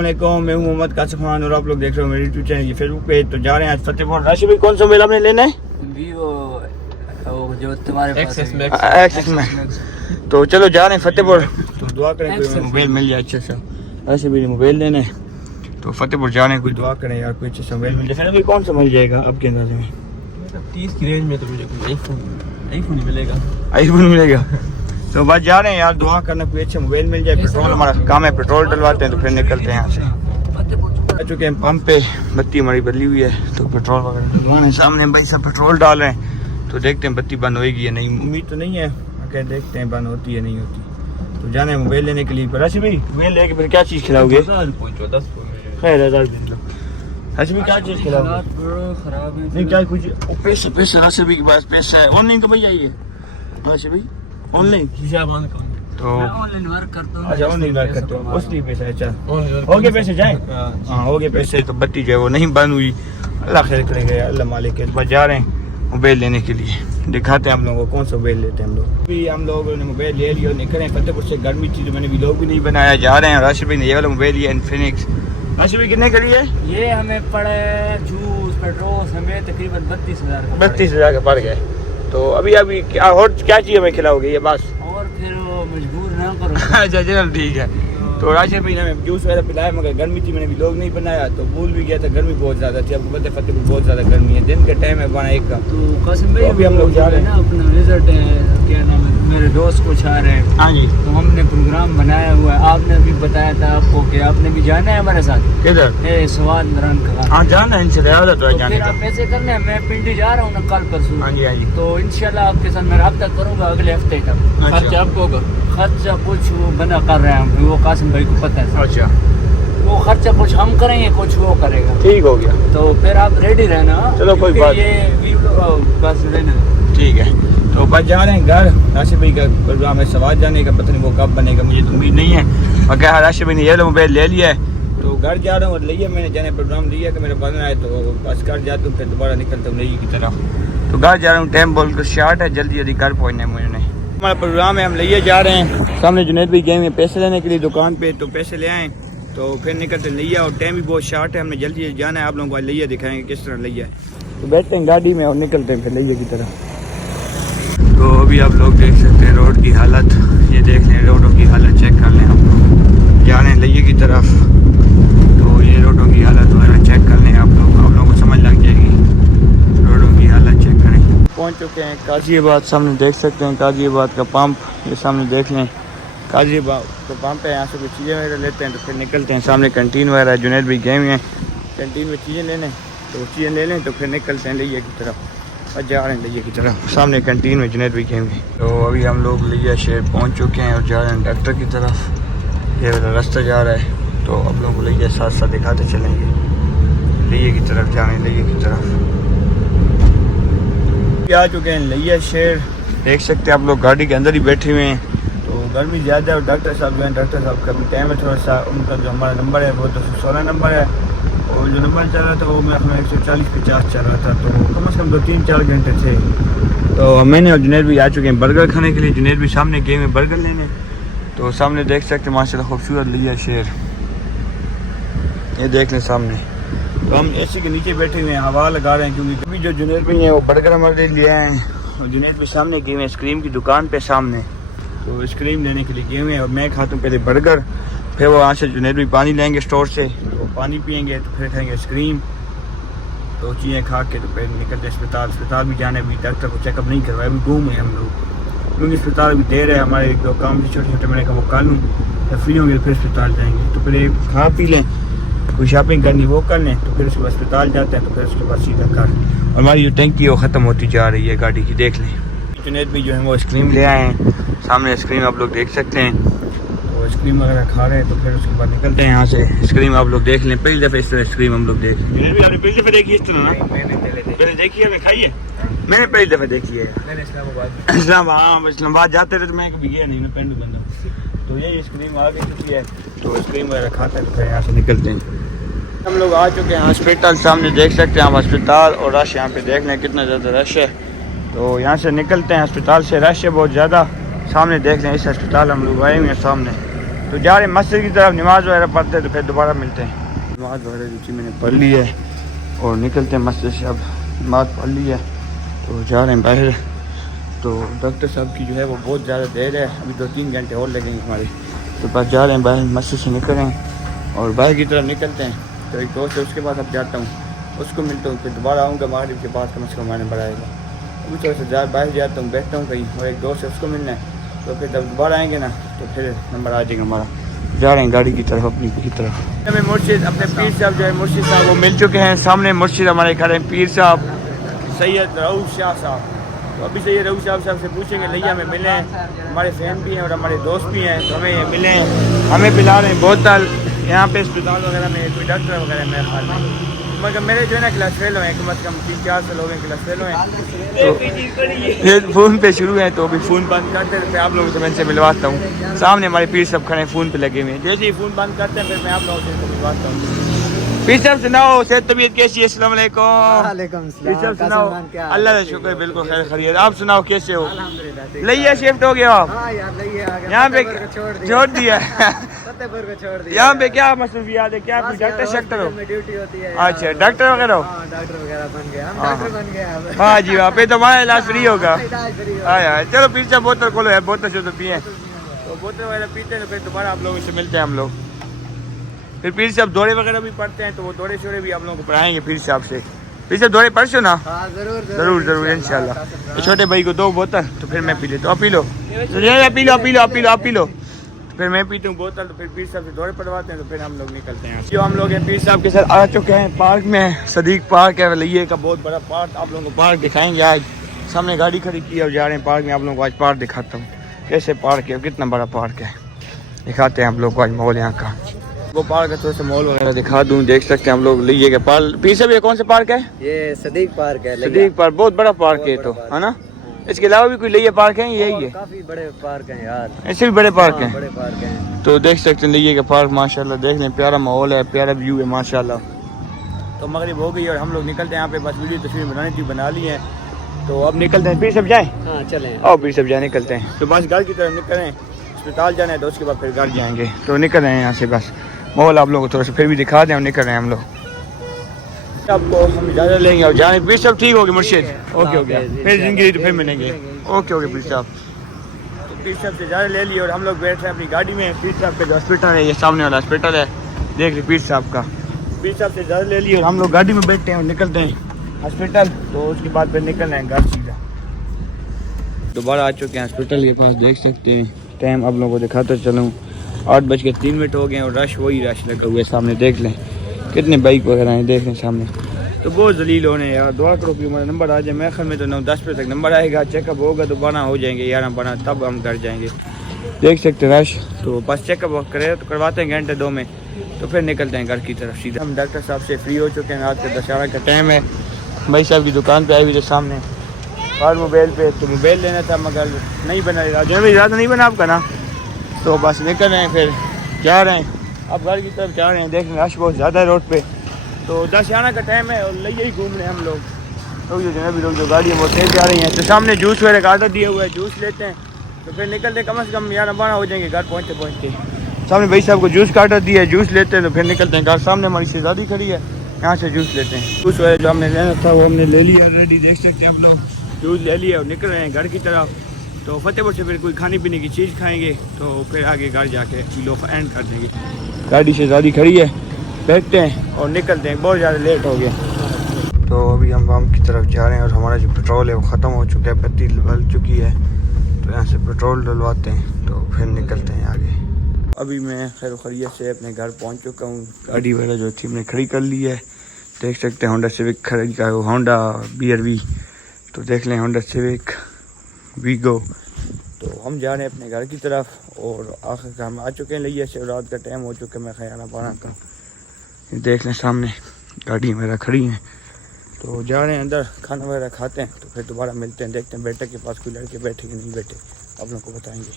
वालेकुम, मैं हूं मोहम्मद कासिफ खान और आप लोग देख रहे हो मेरे यूट्यूब चैनल ये फेसबुक पे। तो जा रहे हैं आज फतेहपुर। राशि भाई कौन सा मोबाइल आपने लेना है? वीवो जो तुम्हारे पास एक्सेस में। तो चलो जा रहे हैं फतेहपुर। तो दुआ करें कोई मोबाइल मिल जाए अच्छा सा। राशि भाई मोबाइल लेना है तो फतेहपुर जा रहे हैं, कोई दुआ करें यार कोई अच्छा सा मोबाइल मिल जाए। भाई कौन सा मिल जाएगा आपके अंदाजे में? 30 की रेंज में तो मुझे कोई आईफोन ही मिलेगा। आईफोन मिलेगा तो बस जा रहे हैं यार, दुआ करना कोई अच्छा मोबाइल मिल जाए। पेट्रोल हमारा काम है, पेट्रोल डलवाते हैं तो फिर निकलते हैं यहाँ से। आ चुके हैं पंप पे, बत्ती हमारी बदली हुई है तो पेट्रोल वगैरह डलवाने सामने भाई सब पेट्रोल डाल रहे हैं। तो देखते हैं बत्ती बंद होएगी या नहीं, उम्मीद तो नहीं है, आगे देखते हैं बंद होती है नहीं होती। तो जाना है मोबाइल लेने के लिए। राशि भाई मोबाइल लेके फिर क्या चीज़ खिलाओगे? खैर 1000 दिन लो। राशि भाई क्या चीज़ खिलाओगे? नहीं क्या कुछ पैसे पैसे राशि भाई के पास पैसा है। ऑनलाइन तो भाई आइए राशि भाई, ऑनलाइन तो ऑनलाइन वर्क करता हूँ। अच्छा ऑनलाइन वर्क करते हो उसलिए पैसा। अच्छा हो गए पैसे जाए? हाँ हो गए पैसे। तो बत्ती जो है वो नहीं बंद हुई, अल्लाह खैर करेंगे, अल्लाह मालिक है। बस जा रहे हैं मोबाइल लेने के लिए, दिखाते हैं हम लोगों को कौन सा मोबाइल लेते हैं हम लोग। भी हम लोगों ने मोबाइल ले लिया, निकले फतेहपुर से। गर्मी थी तो मैंने व्लॉग भी नहीं बनाया। जा रहे हैं। राशि भाई ने ये वाला मोबाइल लिया इन्फिनिक्स। राशि भाई कितने का लिया? ये हमें पड़े जूस पेट्रोल हमें तकरीबन 32,000 32,000 का पड़ गया। तो अभी क्या और क्या चीज़ हमें खिलाओगे ये बस? और फिर मजबूर ना करो। अच्छा चल ठीक है। तो राशि भाई ने हमें जूस वगैरह पिलाया, मगर गर्मी थी मैंने व्लॉग नहीं बनाया तो भूल भी गया था। गर्मी बहुत ज़्यादा थी, आपको पता है फतेहपुर बहुत ज़्यादा गर्मी है, दिन का टाइम है 12-1 का। तो कासिम भाई अभी हम लोग जा रहे हैं ना, अपना विजिट है क्या नाम है, मेरे दोस्त को चाह रहे हैं। हाँ जी तो हमने प्रोग्राम बनाया हुआ है, आपने भी बताया था आपको कि आपने भी जाना है हमारे साथ। किधर? स्वाद नरन का। हाँ जाना है इनसे ज़्यादा तो जाने फिर का। आप ऐसे करना है, मैं पिंडी जा रहा हूँ ना कल परसों। हाँ जी हाँ जी। तो इंशाल्लाह आपके साथ मैं रब्ता करूँगा अगले हफ्ते तक। खर्चा आपको होगा? खर्चा कुछ वो बना कर रहे हैं, वो कासिम भाई को पता है। अच्छा वो खर्चा कुछ हम करेंगे कुछ वो करेगा। ठीक हो गया। तो फिर आप रेडी रहना। चलो कोई फिर बात ये बस रहना। ठीक है। तो बस जा रहे हैं घर। राशि भाई का प्रोग्राम है सवाद जाने का, पता नहीं वो कब बनेगा, मुझे तो उम्मीद नहीं है। मगर हाँ राशि भाई ने ये मोबाइल ले लिया है तो घर जा रहा हूँ। और लिया मैंने जाने प्रोग्राम लिया कि मेरा बनना है तो बस घर जाता हूँ, फिर दोबारा निकलता हूँ नई की तरफ। तो घर जा रहा हूँ, टाइम बोल कर शार्ट है, जल्दी जल्दी घर पहुँचना है मुझे। हमारा प्रोग्राम है, हम लिए जा रहे हैं। सामने जुनैद भाई गए हैं पैसे लेने के लिए दुकान पे, तो पैसे ले आए तो फिर निकलते लिया। और टाइम भी बहुत शार्ट है, हमने जल्दी जल्दी जाना है। आप लोगों को लिया दिखाएंगे किस तरह लिया है। तो बैठते हैं गाड़ी में और निकलते हैं फिर लिया की तरफ। तो अभी आप लोग देख सकते हैं रोड की हालत, ये देख लें रोडों की हालत चेक कर लें। हम लोग जा रहे हैं लिया की तरफ, तो ये रोडों की हालत वगैरह चेक कर लें। आप लोगों को समझ लग जाएगी, रोडों की हालत चेक करें। पहुंच चुके हैं काजियाबाद, सामने देख सकते हैं काजियाबाद का पंप, ये सामने देख लें काजियाबाद का पंप है। यहाँ से कुछ चीज़ें वगैरह लेते हैं तो फिर निकलते हैं। सामने कैंटीन वगैरह जुनैद भी गए हुए हैं कैंटीन में चीज़ें लेने, तो चीज़ें ले लें तो फिर निकलते हैं लिया की तरफ। और जा रहे हैं लिया की तरफ, सामने कैंटीन में जुनैद भी गए हुए। तो अभी हम लोग लिया शहर पहुँच चुके हैं और जा रहे हैं डॉक्टर की तरफ। ये वाला रास्ता जा रहा है तो आप लोगों को लिया साथ साथ दिखाते चलेंगे। लिया की तरफ जा रहे हैं, लिया की तरफ आ चुके हैं लिया शहर। देख सकते हैं आप लोग गाड़ी के अंदर ही बैठे हुए हैं। तो गर्मी ज़्यादा है और डॉक्टर साहब जो हैं, डॉक्टर साहब का भी टाइम है थोड़ा सा। उनका जो हमारा नंबर है वो 216 नंबर है, और जो नंबर चल रहा था वो मैं अपना 140-50 चल रहा था। तो कम से कम 2-3-4 घंटे थे। तो मैंने और जुनैद भी आ चुके हैं बर्गर खाने के लिए। जुनैद भी सामने गए हैं बर्गर लेने। तो सामने देख सकते हैं माशाल्लाह खूबसूरत लिया शहर, ये देख लें सामने। तो हम एसी के नीचे बैठे हुए हैं, हवा लगा रहे हैं, क्योंकि अभी जो जुनैद भाई हैं वो बर्गर हमारे लिए आए हैं। और जुनैद भी सामने गए हुए हैं आइसक्रीम की दुकान पे सामने, तो आइसक्रीम लेने के लिए गए हुए हैं। और मैं खाता हूँ पहले बर्गर, फिर वो वहाँ से जुनैद भी पानी लेंगे स्टोर से, तो पानी पियेंगे तो फिर खाएंगे आइसक्रीम। तो चीज़ें खा के तो फिर निकलते अस्पताल भी जाने। अभी डॉक्टर को चेकअप नहीं करवाया, अभी घूम है हम लोग, क्योंकि अस्पताल अभी देर है। हमारे एक दो काम भी छोटे छोटे मैंने कहा वो कर लूँ, तो फ्री होंगे फिर अस्पताल जाएंगे। तो पहले खा पी लें, कोई शॉपिंग करनी वो कर लें, तो फिर उसके बाद अस्पताल जाते हैं। तो फिर उसके बाद सीधा घर। और हमारी जो टैंकी है वो ख़त्म होती जा रही है गाड़ी की, देख लें। जुनैद भी जो है वो आइसक्रीम ले आए हैं, सामने आइसक्रीम आप लोग देख सकते हैं। तो आइसक्रीम वगैरह खा रहे हैं तो फिर उसके बाद निकलते हैं यहाँ से। आइसक्रीम आप लोग देख लें, पहली दफ़ा इस तरह आइसक्रीम हम लोग देख लें। आपने पहली दफ़ा देखी इस तरह ना? पहले देखी है, खाई है? मैंने पहली दफ़ा देखी है। इस्लामाबाद जाते रहे तो मैं कभी गया नहीं ना, पेंडू बंदा। तो यही आइसक्रीम आ गई चुकी है, तो आइसक्रीम वगैरह खाते हैं तो फिर यहाँ से निकलते हैं। हम लोग आ चुके हैं हॉस्पिटल, सामने देख सकते हैं हम अस्पताल। और रश यहाँ पे देख लें कितना ज़्यादा रश है। तो यहाँ से निकलते हैं अस्पताल से, रश है बहुत ज़्यादा। सामने देख लें इस अस्पताल हम लोग आए हुए हैं सामने। तो जा रहे हैं मस्जिद की तरफ, नमाज़ वगैरह पढ़ते हैं तो फिर दोबारा मिलते हैं। नमाज़ वगैरह जो मैंने पढ़ ली है और निकलते हैं मस्जिद से। अब नमाज़ पढ़ ली है तो जा रहे हैं बाहर। तो डॉक्टर साहब की जो है वो बहुत ज़्यादा देर है, अभी 2-3 घंटे और लगेंगे हमारे। तो बस जा रहे हैं बाहर, मस्जिद से निकल रहे हैं और बाहर की तरफ निकलते हैं। तो एक दोस्त है उसके पास अब जाता हूँ, उसको मिलता हूँ, फिर दोबारा आऊँगा मगरिब के बाद, कम से कम आने बढ़ाएगा। अभी थोड़ा सा बाहर जाता हूँ, बैठता हूँ कहीं, और एक दोस्त है उसको मिलना है। तो फिर जब दोबारा आएंगे ना तो फिर नंबर आ जाएगा हमारा। जा रहे हैं गाड़ी की तरफ, अपनी की तरफ। हमें मुर्शिद अपने पीर साहब जो है मुर्शिद साहब वो मिल चुके हैं। सामने मुर्शिद हमारे खड़े हैं, पीर साहब सैयद रऊफ शाह साहब। तो अभी सैयद रऊफ साहब से पूछेंगे लिया में मिले हैं, हमारे फैन भी हैं और हमारे दोस्त भी हैं, तो हमें मिले हैं। हमें पिला रहे हैं बोतल। यहाँ पे अस्पताल वगैरह में कोई डॉक्टर वगैरह मेरे ख्याल में, मगर मेरे जो है ना क्लास फेल हुए हैं, कम से कम 3-4 साल हो गए क्लास फेल हुए हैं। तो ये फ़ोन पे शुरू है तो अभी फ़ोन बंद करते हैं, फिर आप लोगों से मैं इनसे मिलवाता हूँ। सामने हमारे पीर साहब खड़े हैं, फ़ोन पे लगे हुए हैं। जैसे ही फ़ोन बंद करते हैं फिर मैं आप लोगों से मिलवाता हूँ। पीर साहब सुनाओ, सेहत तबीयत कैसी है? अस्सलाम वालेकुम। पीर साहब सुनाओ। अल्लाह का शुक्र, बिल्कुल खैर खैरियत। आप सुनाओ कैसे हो? लिया शिफ्ट हो गया आप? यहाँ पे छोड़ दिया? यहाँ पे क्या मसरूफियात है? क्या डॉक्टर शक्टर हो? ड्यूटी होती है। अच्छा, डॉक्टर वगैरह हो? डॉक्टर वगैरह बन गए, हम डॉक्टर बन गए। हाँ जी, वहाँ पे तो हमारा इलाज फ्री होगा। हाँ, चलो पीर साहब बोतल खोलो है, बोतल से तो पिए। तो बोतल वगैरह पीते हैं तो फिर दोबारा आप लोगों से मिलते हैं हम लोग। फिर पीर साहब दौरे वगैरह भी पढ़ते हैं तो वो दौरे शोरे भी आप लोगों को पढ़ाएंगे पीर साहब से। पीर साहब दौरे पढ़ो ना? जरूर इंशाल्लाह। तो छोटे भाई को 2 बोतल, तो फिर मैं पी लेता हूँ। आप पी लो, पी लो। फिर मैं पीता हूँ बोतल, तो फिर पीर साहब से दौरे पढ़वाते हैं तो फिर हम लोग निकलते हैं। जो हम लोग हैं पीर साहब के साथ आ चुके हैं पार्क में। सदीक पार्क है लिये का, बहुत बड़ा पार्क। आप लोगों को पार्क दिखाएंगे आज। सामने गाड़ी खड़ी की और जा रहे हैं पार्क में। आप लोगों को आज पार्क दिखाता हूँ कैसे पार्क है, कितना बड़ा पार्क है, दिखाते हैं हम लोग को आज माहौल यहाँ का। वो पार्क है, थोड़ा सा मॉल वगैरह दिखा दूँ। देख सकते हैं हम लोग लिये का पार्क। पीर साहब ये कौन सा पार्क है? ये सदीक पार्क है। सदीक पार्क बहुत बड़ा पार्क है तो, है ना? इसके अलावा भी कोई लिये पार्क है? यही है? काफी बड़े पार्क हैं यार, ऐसे भी बड़े पार्क हैं। बड़े पार्क हैं। तो देख सकते हैं लिये का पार्क माशाल्लाह, देख लें प्यारा माहौल है, प्यारा व्यू है माशाल्लाह। तो मगरिब हो गई और हम लोग निकलते हैं। यहाँ पे बस वीडियो तस्वीर बनानी थी, बना ली है। तो अब निकलते हैं। पीर साहब जाएँ? हाँ चलें। आओ पीर साहब जाए, निकलते हैं। तो बस घर की तरफ निकल रहे हैं, अस्पताल जाना है तो उसके बाद फिर घर जाएंगे। तो निकल रहे हैं यहाँ से, बस माहौल आप लोगों को थोड़ा सा फिर भी दिखा दें और निकल रहे हैं हम लोग। आपको हम इजाज़त लेंगे और जाने। पीर साहब ठीक होगी मुर्शिद? ओके हो गया, फिर जिंदगी तो फिर मिलेंगे। ओके पीर साहब। तो पीर साहब से इजाज़त ले ली और हम लोग बैठ रहे हैं अपनी गाड़ी में। पीर साहब का जो हॉस्पिटल है ये सामने वाला हॉस्पिटल है, देख रहे पीर साहब का। पीर साहब से इजाज़त ले ली और हम लोग गाड़ी में बैठते हैं और निकलते हैं हॉस्पिटल। तो उसके बाद फिर निकलना है घर सीधा। दोबारा आ चुके हैं हॉस्पिटल के पास, देख सकते हैं टाइम आप लोगों को दिखाता चलूँ। 8:03 हो गए हैं और रश वही रश लगा हुआ है सामने। देख लें कितने बाइक वगैरह हैं, देख लें सामने। तो बहुत जलील होने यार, दुआ करो कि हमारा नंबर आ जाए। मैं ख्याल में तो 9-10 बजे तक नंबर आएगा। चेकअप होगा तो 12 हो जाएंगे, 11-12 तब हम घर जाएंगे। देख सकते हैं रश। तो बस चेकअप करे तो करवाते हैं घंटे 2 में, तो फिर निकलते हैं घर की तरफ सीधा। हम डॉक्टर साहब से फ्री हो चुके हैं। रात का 10 का टाइम है। भाई साहब की दुकान पर आई हुई थी सामने और मोबाइल पे, तो मोबाइल लेना था मगर नहीं बना रहा। जो भी ज़्यादा नहीं बना आपका ना, तो बस निकल रहे हैं, फिर जा रहे हैं अब घर की तरफ जा रहे हैं। देख रहे हैं रश बहुत ज़्यादा है रोड पे। तो 10 का टाइम है और ले ही घूम रहे हैं हम लोग। तो जो जनाबी लोग जो गाड़ी है वो तेज जा रही हैं। तो सामने जूस वगैरह का आर्डर दिया हुआ है, जूस लेते हैं तो फिर निकलते हैं। कम से कम 11-12 हो जाएंगे घर पहुँचते। सामने भाई साहब को जूस का आर्डर दिया है, जूस लेते हैं तो फिर निकलते हैं घर। सामने हमारी शहजादी खड़ी है, यहाँ से जूस लेते हैं। जूस वगैरह जो हमने लेना था वो हमने ले लिया ऑलरेडी, देख सकते हैं हम लोग। जूस ले लिया और निकल रहे हैं घर की तरफ। तो फतेहपुर से फिर कोई खाने पीने की चीज़ खाएंगे तो फिर आगे घर जाके किलो एंड कर देंगे। गाड़ी शहजादी खड़ी है, बैठते हैं और निकलते हैं। बहुत ज़्यादा लेट हो गया। तो अभी हम वाम की तरफ जा रहे हैं और हमारा जो पेट्रोल है वो ख़त्म हो चुका है, बत्ती बल चुकी है। तो यहाँ से पेट्रोल डलवाते हैं तो फिर निकलते हैं आगे। अभी मैं खैर खैरियत से अपने घर पहुँच चुका हूँ। गाड़ी वगैरह जो थी मैंने खड़ी कर ली है, देख सकते हैं। होंडा सिविक खड़ी का होंडा BRV, तो देख लें होंडा सिविक वीगो। तो हम जा रहे हैं अपने घर की तरफ और आखिर हम आ चुके हैं लिये से। रात का टाइम हो चुका है, मैं 11-12 का। देख लें सामने गाड़ी वगैरह खड़ी हैं। तो जा रहे हैं अंदर, खाना वगैरह खाते हैं तो फिर दोबारा मिलते हैं। देखते हैं बेटे के पास कोई लड़के बैठे कि नहीं बैठे, आप लोग को बताएंगे।